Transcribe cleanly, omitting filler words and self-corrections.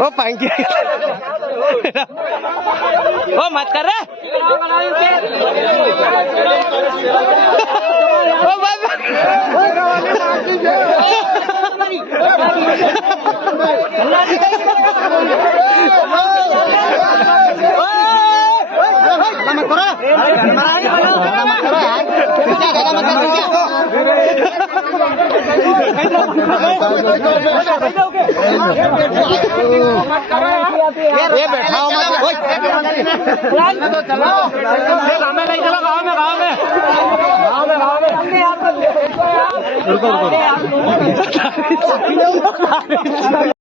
ओ पांकी ओ मत कर रहे ओ बस ये बैठाओ मत चलो गाँव में